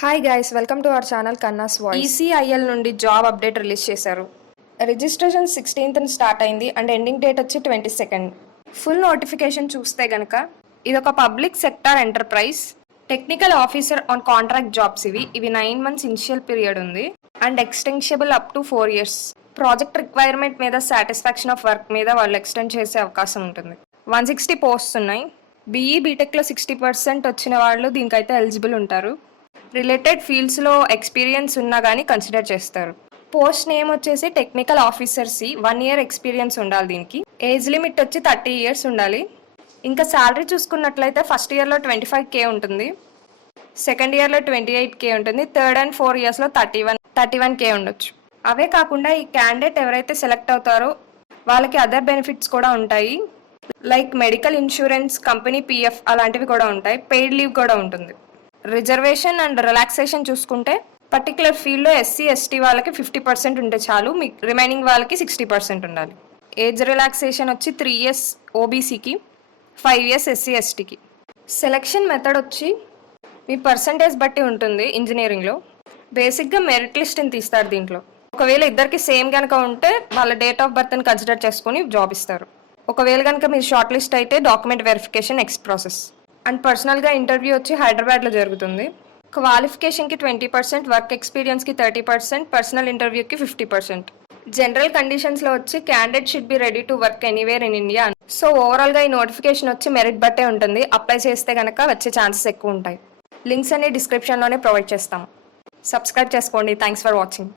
Hi guys, welcome to our channel Kanna's voice. ECIL నుండి job update release చేశారు. Registration 16th start అయింది and ending date వచ్చి 22nd. Full notification చూస్తే గనక ఇదొక public sector enterprise technical officer on contract jobs. ఇవి 9 months initial period ఉంది and extensible up to 4 years. Project requirement మీద, సాటిస్ఫాక్షన్ ఆఫ్ వర్క్ మీద వాళ్ళు ఎక్స్టెండ్ చేసే అవకాశం ఉంటుంది. 160 పోస్ట్స్ ఉన్నాయి. బీఈ బీటెక్లో 60% వచ్చిన వాళ్ళు దీనికైతే ఎలిజిబుల్ ఉంటారు. రిలేటెడ్ ఫీల్డ్స్లో ఎక్స్పీరియన్స్ ఉన్నా కానీ కన్సిడర్ చేస్తారు. పోస్ట్ నేమ్ వచ్చేసి టెక్నికల్ ఆఫీసర్సి. 1 year ఎక్స్పీరియన్స్ ఉండాలి దీనికి. ఏజ్ లిమిట్ వచ్చి 30 years ఉండాలి. ఇంకా శాలరీ చూసుకున్నట్లయితే ఫస్ట్ ఇయర్లో 25K ఉంటుంది, సెకండ్ ఇయర్లో 28K ఉంటుంది, థర్డ్ అండ్ 4 yearsలో 31K ఉండొచ్చు. అవే కాకుండా ఈ క్యాండిడేట్ ఎవరైతే సెలెక్ట్ అవుతారో వాళ్ళకి అదర్ బెనిఫిట్స్ కూడా ఉంటాయి. Like medical insurance, company PF అలాంటివి కూడా ఉంటాయి. పెయిడ్ లీవ్ కూడా ఉంటుంది. రిజర్వేషన్ అండ్ రిలాక్సేషన్ చూసుకుంటే పర్టికులర్ ఫీల్డ్లో SC ST వాళ్ళకి 50% ఉంటే చాలు, మీ రిమైనింగ్ వాళ్ళకి 60% ఉండాలి. ఏజ్ రిలాక్సేషన్ వచ్చి 3 years OBCకి, 5 years SC STకి. సెలెక్షన్ మెథడ్ వచ్చి మీ పర్సంటేజ్ బట్టి ఉంటుంది. ఇంజనీరింగ్లో బేసిక్గా మెరిట్ లిస్ట్ని తీస్తారు. దీంట్లో ఒకవేళ ఇద్దరికి సేమ్ కనుక ఉంటే వాళ్ళ డేట్ ఆఫ్ బర్త్ని కన్సిడర్ చేసుకుని జాబ్ ఇస్తారు. ఒకవేళ కనుక మీరు షార్ట్ లిస్ట్ అయితే document verification next process. And పర్సనల్గా ఇంటర్వ్యూ వచ్చి హైదరాబాద్లో జరుగుతుంది. క్వాలిఫికేషన్కి 20%, వర్క్ ఎక్స్పీరియన్స్కి 30%, పర్సనల్ ఇంటర్వ్యూకి 50%. జనరల్ కండిషన్స్లో వచ్చి candidate should be ready to work anywhere in India. So ఓవరాల్గా ఈ నోటిఫికేషన్ వచ్చి మెరిట్ బట్టే ఉంటుంది. అప్లై చేస్తే కనుక వచ్చే ఛాన్సెస్ ఎక్కువ ఉంటాయి. లింక్స్ అన్ని డిస్క్రిప్షన్లోనే ప్రొవైడ్ చేస్తాం. సబ్స్క్రైబ్ చేసుకోండి. Thanks for watching.